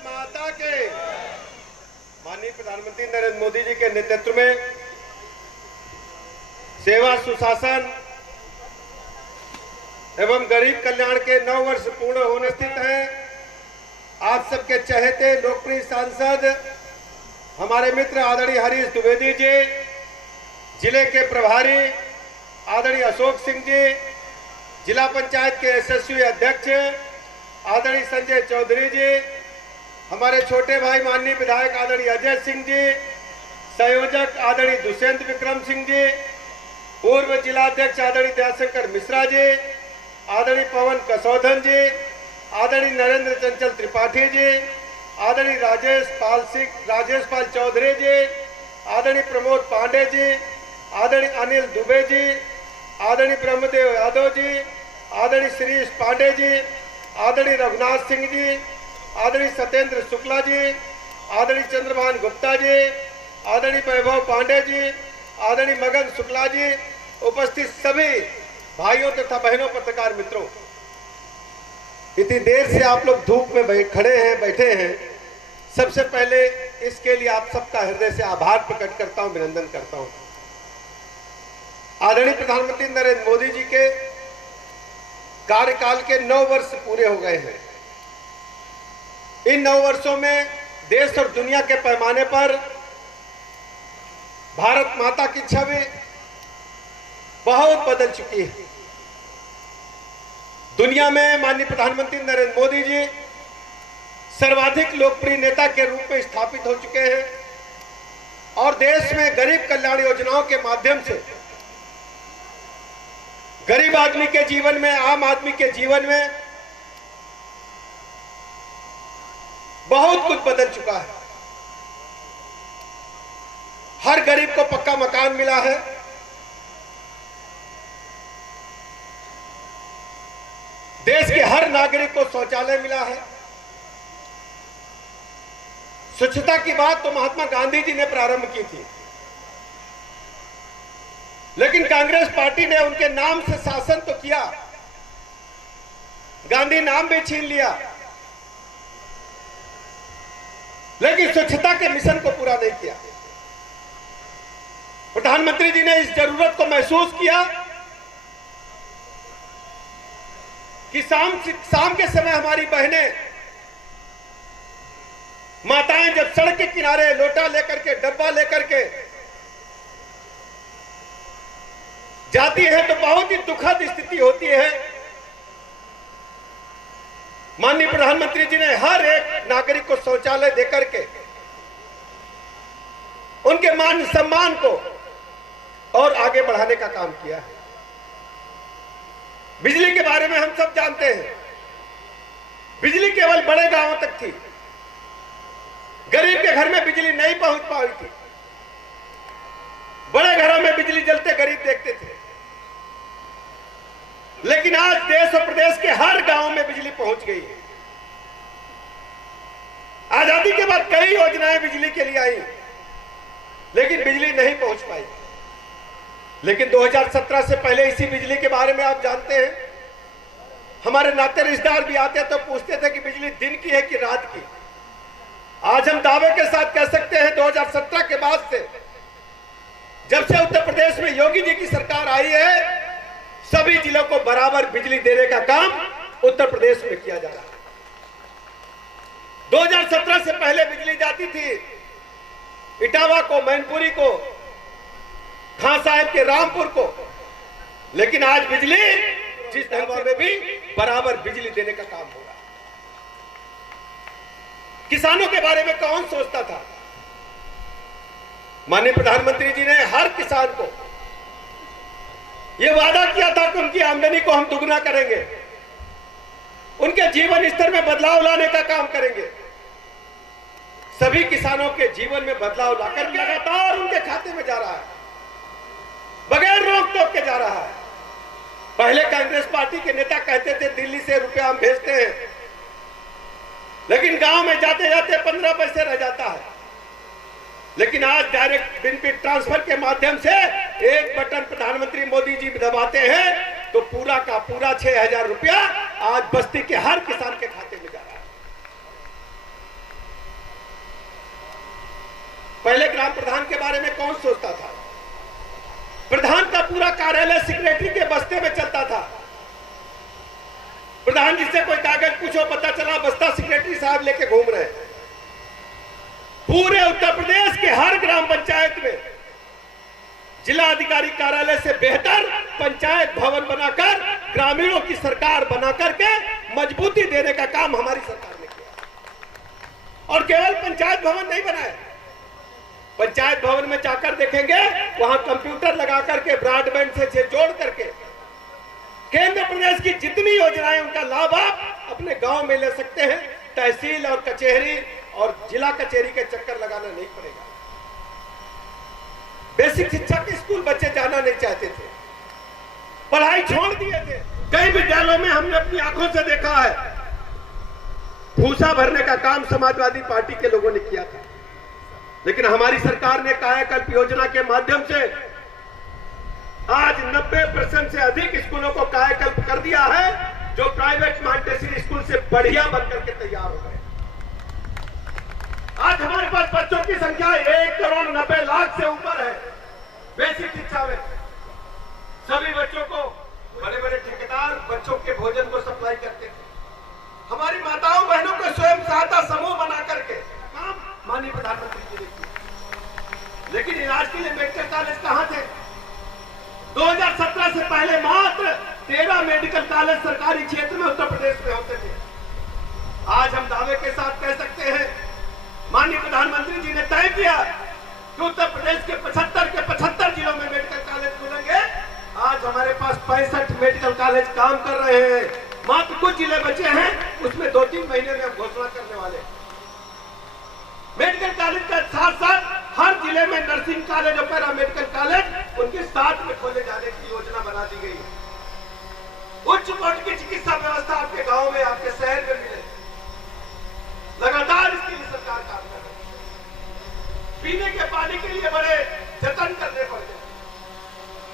माता के माननीय प्रधानमंत्री नरेंद्र मोदी जी के नेतृत्व में सेवा, सुशासन एवं गरीब कल्याण के 9 वर्ष पूर्ण होने स्थित हैं। आप सबके चहेते लोकप्रिय सांसद हमारे मित्र आदरणीय हरीश द्विवेदी जी, जिले के प्रभारी आदरणीय अशोक सिंह जी, जिला पंचायत के यशस्वी अध्यक्ष आदरणीय संजय चौधरी जी, हमारे छोटे भाई माननीय विधायक आदरणीय अजय सिंह जी, संयोजक आदरणीय दुष्यंत विक्रम सिंह जी, पूर्व जिलाध्यक्ष आदरणीय दयाशंकर मिश्रा जी, आदरणीय पवन कसौधन जी, आदरणीय नरेंद्र चंचल त्रिपाठी जी, आदरणीय राजेश पाल चौधरी जी, आदरणीय प्रमोद पांडे जी, आदरणीय अनिल दुबे जी, आदरणीय ब्रह्मदेव यादव जी, आदरणीय श्रीश पांडे जी, आदरणीय रघुनाथ सिंह जी, आदरणीय सत्येंद्र शुक्ला जी, आदरणीय चंद्रभान गुप्ता जी, आदरणीय वैभव पांडे जी, आदरणीय मगन शुक्ला जी, उपस्थित सभी भाइयों तथा बहनों, पत्रकार मित्रों, इतनी देर से आप लोग धूप में बैठे हैं। सबसे पहले इसके लिए आप सबका हृदय से आभार प्रकट करता हूं, अभिनंदन करता हूं। आदरणीय प्रधानमंत्री नरेंद्र मोदी जी के कार्यकाल के 9 वर्ष पूरे हो गए हैं। इन 9 वर्षों में देश और दुनिया के पैमाने पर भारत माता की छवि बहुत बदल चुकी है। दुनिया में माननीय प्रधानमंत्री नरेंद्र मोदी जी सर्वाधिक लोकप्रिय नेता के रूप में स्थापित हो चुके हैं और देश में गरीब कल्याण योजनाओं के माध्यम से गरीब आदमी के जीवन में, आम आदमी के जीवन में बहुत कुछ बदल चुका है। हर गरीब को पक्का मकान मिला है, देश के हर नागरिक को शौचालय मिला है। स्वच्छता की बात तो महात्मा गांधी जी ने प्रारंभ की थी, लेकिन कांग्रेस पार्टी ने उनके नाम से शासन तो किया, गांधी नाम भी छीन लिया, लेकिन स्वच्छता के मिशन को पूरा नहीं किया। प्रधानमंत्री जी ने इस जरूरत को महसूस किया कि शाम के समय हमारी बहनें, माताएं जब सड़क के किनारे लोटा लेकर के, डब्बा लेकर के जाती है तो बहुत ही दुखद स्थिति होती है। माननीय प्रधानमंत्री जी ने हर एक नागरिक को शौचालय देकर के उनके मान सम्मान को और आगे बढ़ाने का काम किया है। बिजली के बारे में हम सब जानते हैं, बिजली केवल बड़े गांवों तक थी, गरीब के घर में बिजली नहीं पहुंच पाई थी। बड़े घरों में बिजली जलते गरीब देखते थे, लेकिन आज देश और प्रदेश के हर गांव में बिजली पहुंच गई है। आजादी के बाद कई योजनाएं बिजली के लिए आई, लेकिन बिजली नहीं पहुंच पाई। लेकिन 2017 से पहले इसी बिजली के बारे में आप जानते हैं, हमारे नाते रिश्तेदार भी आते तो पूछते थे कि बिजली दिन की है कि रात की। आज हम दावे के साथ कह सकते हैं 2017 के बाद से, जब से उत्तर प्रदेश में योगी जी की सरकार आई है, सभी जिलों को बराबर बिजली देने का काम उत्तर प्रदेश में किया जा रहा है। 2017 से पहले बिजली जाती थी इटावा को, मैनपुरी को, खान साहब के रामपुर को, लेकिन आज बिजली जिस ढंग में भी बराबर बिजली देने का काम हो रहा है। किसानों के बारे में कौन सोचता था? माननीय प्रधानमंत्री जी ने हर किसान को यह वादा किया था कि उनकी आमदनी को हम दुगना करेंगे, उनके जीवन स्तर में बदलाव लाने का काम करेंगे। सभी किसानों के जीवन में बदलाव लाकर लगातार उनके खाते में जा रहा है, बगैर रोक टोक के जा रहा है। पहले कांग्रेस पार्टी के नेता कहते थे दिल्ली से रुपया हम भेजते हैं, लेकिन गांव में जाते जाते 15 पैसे रह जाता है। लेकिन आज डायरेक्ट बेनिफिट ट्रांसफर के माध्यम से एक बटन प्रधानमंत्री मोदी जी दबाते हैं तो पूरा का पूरा 6,000 रुपया आज बस्ती के हर किसान के खाते में जा रहा है। पहले ग्राम प्रधान के बारे में कौन सोचता था? प्रधान का पूरा कार्यालय सेक्रेटरी के बस्ते में चलता था। प्रधान जी से कोई कागज पूछो, पता चला बस्ता सेक्रेटरी साहब लेके घूम रहे हैं। पूरे उत्तर प्रदेश के हर ग्राम पंचायत में जिला अधिकारी कार्यालय से बेहतर पंचायत भवन बनाकर ग्रामीणों की सरकार बनाकर के मजबूती देने का काम हमारी सरकार ने किया। और केवल पंचायत भवन नहीं बनाए, पंचायत भवन में जाकर देखेंगे वहां कंप्यूटर लगा करके ब्रॉडबैंड से जोड़ करके केंद्र प्रदेश की जितनी योजनाएं उनका लाभ आप अपने गांव में ले सकते हैं। तहसील और कचहरी और जिला कचहरी के चक्कर लगाना नहीं पड़ेगा। बेसिक शिक्षा के स्कूल बच्चे जाना नहीं चाहते थे, पढ़ाई छोड़ दिए थे। कई विद्यालयों में हमने अपनी आंखों से देखा है भूसा भरने का काम समाजवादी पार्टी के लोगों ने किया था, लेकिन हमारी सरकार ने कायाकल्प योजना के माध्यम से आज 90% से अधिक स्कूलों को कायाकल्प कर दिया है, जो प्राइवेट मॉन्टेसरी स्कूल से बढ़िया बनकर के तैयार हो गए। आज हमारे पास बच्चों की संख्या 1,90,00,000 से ऊपर है। बेसिक शिक्षा में सभी बच्चों को बड़े बड़े ठेकेदार बच्चों के भोजन को सप्लाई करते थे। हमारी माताओं बहनों को स्वयं सहायता समूह बना करके काम माननीय प्रधानमंत्री जी ने किया। लेकिन इलाज के लिए मेडिकल कॉलेज कहां थे? 2017 से पहले मात्र 13 मेडिकल कॉलेज सरकारी क्षेत्र में उत्तर प्रदेश में होते थे। आज हम दावे के साथ कह सकते हैं माननीय प्रधानमंत्री जी ने तय किया कि उत्तर प्रदेश के 75 जिलों में मेडिकल कॉलेज खुलेंगे। आज हमारे पास 65 मेडिकल कॉलेज काम कर रहे हैं। मात्र कुछ जिले बचे हैं, उसमें 2-3 महीने में हम घोषणा करने वाले। मेडिकल कॉलेज के साथ साथ हर जिले में नर्सिंग कॉलेज और पैरा मेडिकल कॉलेज उनके साथ में खोले जाने की योजना बना दी गई है। उच्च कोटि की चिकित्सा व्यवस्था आपके गांव में, आपके शहर में मिले। लगातार इसके लिए सरकार काम कर रही है। पीने के पानी के लिए बड़े जतन करने पड़ते।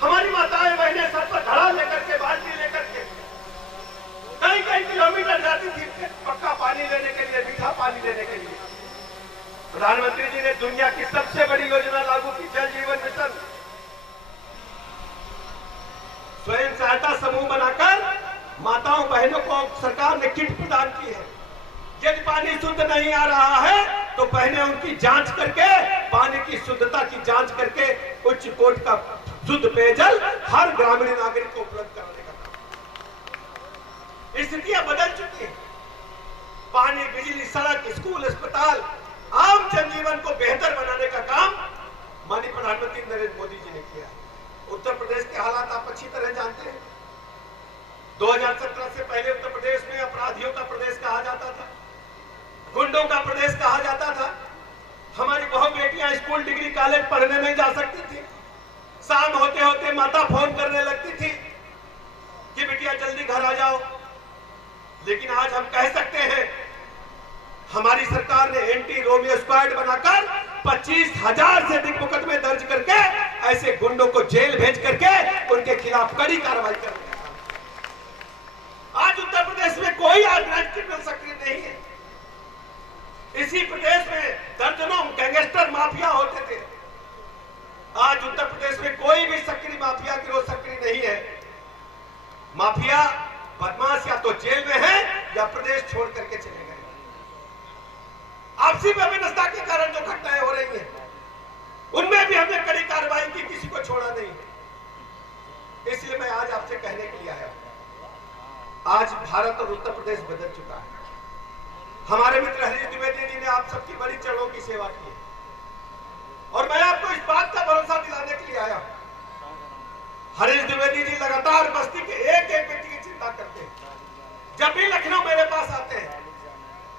हमारी माताएं बहनें सर पर घड़ा लेकर के, बाल्टी लेकर के कई किलोमीटर जाती थी पक्का पानी लेने के लिए, मीठा पानी लेने के लिए। प्रधानमंत्री जी ने दुनिया की सबसे बड़ी योजना लागू की, जल जीवन मिशन। स्वयं सहायता समूह बनाकर माताओं बहनों को सरकार ने किट प्रदान की है। यदि पानी शुद्ध नहीं आ रहा है तो बहनें उनकी जांच करके पानी की शुद्धता की जांच करके उच्च कोटि का शुद्ध पेयजल हर ग्रामीण नागरिक को उपलब्ध कराने का काम। स्थितियां बदल चुकी हैं। पानी, बिजली, सड़क, स्कूल, अस्पताल, आम जनजीवन को बेहतर बनाने का काम माननीय प्रधानमंत्री नरेंद्र मोदी जी ने किया। उत्तर प्रदेश के हालात आप अच्छी तरह जानते हैं। 2017 से पहले उत्तर प्रदेश में अपराधियों का प्रदेश कहा जाता था, गुंडों का प्रदेश कहा जाता था। हमारी बहु बेटियां स्कूल, डिग्री, कॉलेज पढ़ने नहीं जा सकती थी। शाम होते होते माता फोन करने लगती थी कि बिटिया जल्दी घर आ जाओ। लेकिन आज हम कह सकते हैं हमारी सरकार ने एंटी रोमियो स्क्वाड बनाकर 25,000 से अधिक मुकदमे दर्ज करके ऐसे गुंडों को जेल भेज करके उनके खिलाफ कड़ी कार्रवाई कर रही है। आज उत्तर प्रदेश में कोई ऑर्गेनाइज्ड क्रिमिनल सक्रिय नहीं है। इसी प्रदेश में दर्जनों गैंगस्टर माफिया होते थे। आज उत्तर प्रदेश में कोई भी सक्रिय माफिया गिरोह सक्रिय नहीं है। माफिया बदमाश या तो जेल में है या प्रदेश छोड़ करके चले गए। आपसी व्यवस्था के कारण जो घटनाएं हो रही हैं उनमें भी हमने कड़ी कार्रवाई की, किसी को छोड़ा नहीं है। इसलिए मैं आज आपसे कहने के लिए आया हूं, आज भारत और उत्तर प्रदेश बदल चुका है। हमारे मित्र हरीश द्विवेदी जी ने आप सबकी बड़ी चरणों की सेवा की है और मैं आपको इस बात का भरोसा दिलाने के लिए आया हूं। हरीश द्विवेदी जी लगातार बस्ती के एक एक व्यक्ति की चिंता करते हैं। जब भी लखनऊ मेरे पास आते हैं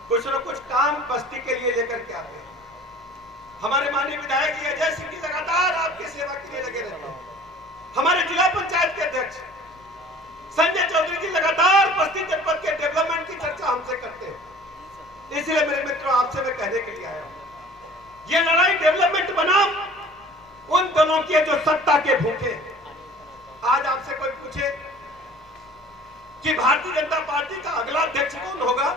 कुछ न कुछ काम बस्ती के लिए लेकर के आते हैं। हमारे माननीय विधायक जी अजय सिंह जी लगातार आपकी सेवा के लिए लगे रहते हैं। हमारे जिला पंचायत के अध्यक्ष संजय चौधरी जी लगातार बस्ती जनपद के डेवलपमेंट की चर्चा हमसे करते हैं। इसलिए मेरे मित्रों आपसे मैं कहने के लिए आया हूं, ये लड़ाई डेवलपमेंट बनाम उन दोनों की जो सत्ता के भूखे। आज आपसे कोई पूछे कि भारतीय जनता पार्टी का अगला अध्यक्ष कौन होगा,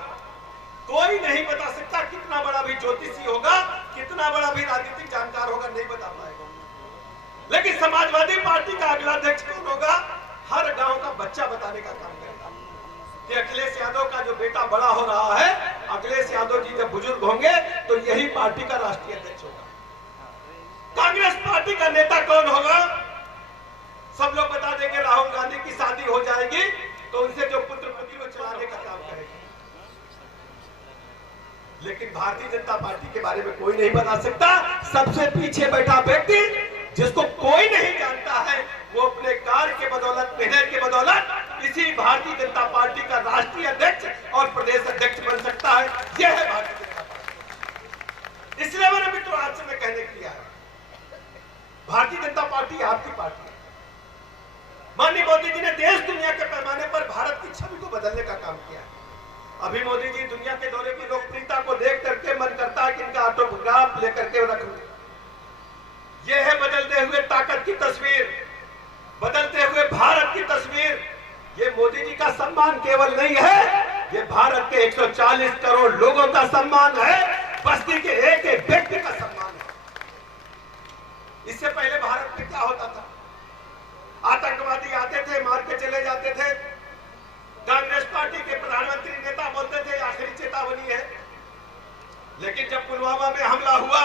कोई नहीं बता सकता। कितना बड़ा भी ज्योतिषी होगा, कितना बड़ा भी राजनीतिक जानकार तैयार होगा नहीं बता पाएगा। लेकिन समाजवादी पार्टी का अगला अध्यक्ष कौन होगा, हर गांव का बच्चा बताने का काम करेगा कि अखिलेश यादव का जो बेटा बड़ा हो रहा है, अखिलेश यादव जी जब बुजुर्ग होंगे तो यही पार्टी का राष्ट्रीय अध्यक्ष होगा। कांग्रेस पार्टी का नेता कौन होगा, सब लोग बता देंगे राहुल गांधी की शादी हो जाएगी तो उनसे जो पुत्र पुत्री वो चलाने का काम करेगा। लेकिन भारतीय जनता पार्टी के बारे में कोई नहीं बता सकता। सबसे पीछे बैठा व्यक्ति जिसको कोई नहीं जानता है, वो अपने कार्य के बदौलत, मेहनत के बदौलत इसी भारतीय जनता पार्टी का राष्ट्रीय अध्यक्ष और प्रदेश अध्यक्ष बन सकता है। यह है भारतीय जनता पार्टी। इसलिए मेरे मित्रों आपसे मैं कहने के लिए आया, भारतीय जनता पार्टी आपकी पार्टी है। माननीय मोदी जी ने देश दुनिया के पैमाने पर भारत की छवि को बदलने का काम किया है। अभी मोदी जी दुनिया के दौरे की लोकप्रियता को देख करके मन करता है कि इनका ऑटोग्राफ लेकर के रख लूं। यह है बदलते हुए ताकत की तस्वीर, बदलते हुए भारत की तस्वीर। ये मोदी जी का सम्मान केवल नहीं है, ये भारत के 140 करोड़ लोगों का सम्मान है, बस्ती के एक एक व्यक्ति का सम्मान है। इससे पहले भारत में क्या होता था, आतंकवादी आते थे, मार के चले जाते थे। कांग्रेस पार्टी के प्रधानमंत्री नेता बोलते थे आखिरी चेतावनी है। लेकिन जब पुलवामा में हमला हुआ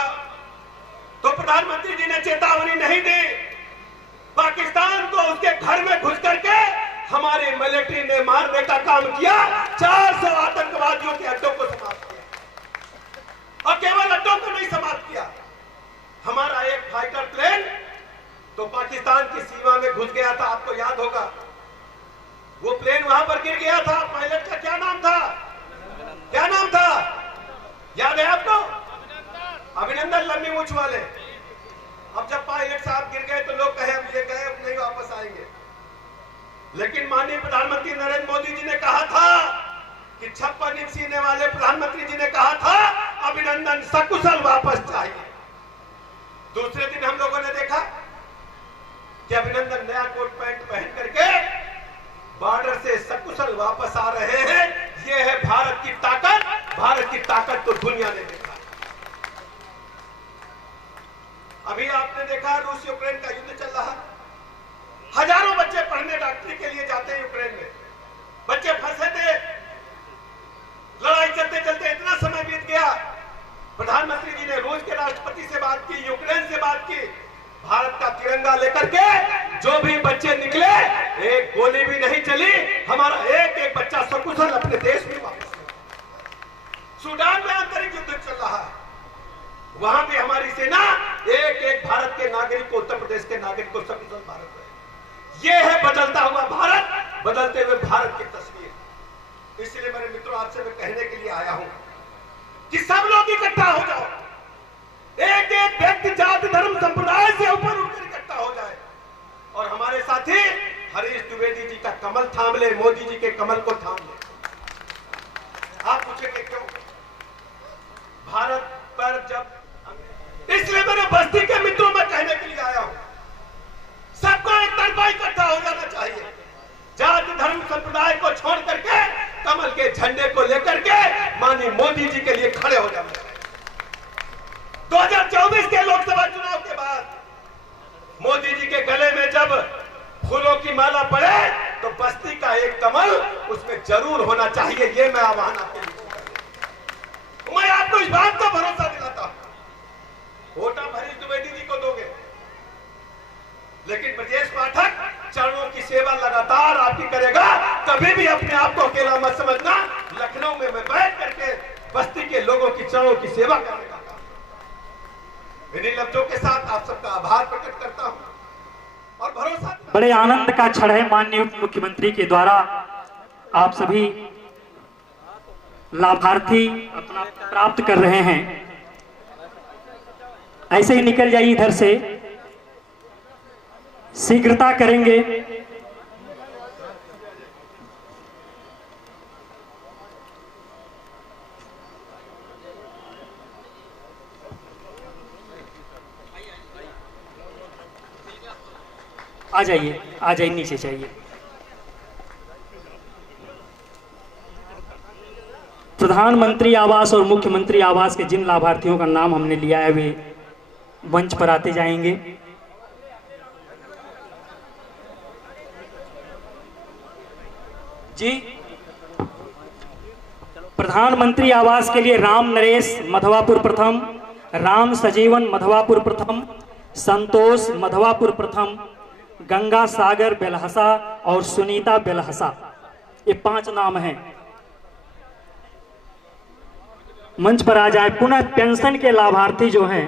तो प्रधानमंत्री जी ने चेतावनी नहीं दी। पाकिस्तान को उसके घर में घुस करके हमारी मिलिट्री ने मारने का काम किया। 400 आतंकवादियों के अड्डों को समाप्त किया, और केवल अड्डों को नहीं समाप्त किया, हमारा एक फाइटर प्लेन तो पाकिस्तान की सीमा में घुस गया था। आपको याद होगा वो प्लेन वहां पर गिर गया था। पायलट का क्या नाम था, क्या नाम था, याद है आपको? अभिनंदन, लंबी मूंछ वाले। अब जब पायलट साहब गिर गए तो लोग कहे हम ये गए, अब नहीं वापस आएंगे। लेकिन माननीय प्रधानमंत्री नरेंद्र मोदी जी ने कहा था कि 56 इंच सीने वाले प्रधानमंत्री जी ने कहा था अभिनंदन सकुशल वापस चाहिए। दूसरे दिन हम लोगों ने देखा कि अभिनंदन नया कोट पैंट पहन करके बॉर्डर से सकुशल वापस आ रहे हैं। यह है भारत की ताकत। भारत की ताकत तो दुनिया ने देखा। अभी आपने देखा रूस यूक्रेन का युद्ध चल रहा है। हजारों बच्चे पढ़ने डॉक्टरी के लिए जाते हैं यूक्रेन में। बच्चे फंसे थे, लड़ाई चलते चलते इतना समय बीत गया। प्रधानमंत्री जी ने रूस के राष्ट्रपति से बात की, यूक्रेन से बात की। भारत का तिरंगा लेकर के जो भी बच्चे निकले, एक गोली भी नहीं चली। हमारा एक एक बच्चा सकुशल अपने देश में वापस गया। सूडान में आंतरिक युद्ध चल रहा है, वहां भी हमारी सेना एक एक भारत के नागरिक को, उत्तर प्रदेश के नागरिक को सकुशल भारत रहे। यह है बदलता हुआ भारत, बदलते हुए भारत की तस्वीर। इसलिए मेरे मित्रों आपसे मैं कहने के लिए आया हूं कि सब लोग इकट्ठा हो जाओ, एक एक व्यक्ति जाति धर्म संप्रदाय से ऊपर उठकर इकट्ठा हो जाए और हमारे साथी हरीश द्विवेदी जी का कमल थाम ले, मोदी जी के कमल को थाम ले। आप पूछेंगे क्यों? भारत पर जब, इसलिए मैंने बस्ती के मित्रों में कहने के लिए आया हूं, सबको एक तरफा इकट्ठा हो जाना चाहिए। जाति धर्म संप्रदाय को छोड़ करके कमल के झंडे को लेकर के माननीय मोदी जी के लिए खड़े हो जाना चाहिए। 2024 के लोकसभा चुनाव के बाद मोदी जी के गले में जब फूलों की माला पड़े तो बस्ती का एक कमल उसमें जरूर होना चाहिए। ये मैं आह्वान आपके लिए, मैं आपको इस बात का भरोसा दिलाता हूं। वोट आप हरीश द्विवेदी जी को दोगे, लेकिन ब्रजेश पाठक चरणों की सेवा लगातार आपकी करेगा। कभी भी अपने आप को अकेला मत समझना। लखनऊ में मैं बैठ करके बस्ती के लोगों की चरणों की सेवा करने का काम, इन्हीं लफ्जों के साथ आप सबका आभार प्रकट करता हूं और भरोसा। बड़े आनंद का क्षण है माननीय मुख्यमंत्री के द्वारा आप सभी लाभार्थी अपना प्राप्त कर रहे हैं। ऐसे ही निकल जाइए इधर से, शीघ्रता करेंगे। आ जाइए, आ जाइए, नीचे चाहिए। प्रधानमंत्री आवास और मुख्यमंत्री आवास के जिन लाभार्थियों का नाम हमने लिया है वे मंच पर आते जाएंगे। जी, प्रधानमंत्री आवास के लिए राम नरेश मधवापुर प्रथम, राम सजीवन मधवापुर प्रथम, संतोष मधवापुर प्रथम, गंगा सागर बेलहसा और सुनीता बेलहसा, ये 5 नाम हैं। मंच पर आ जाए। पुनः पेंशन के लाभार्थी जो हैं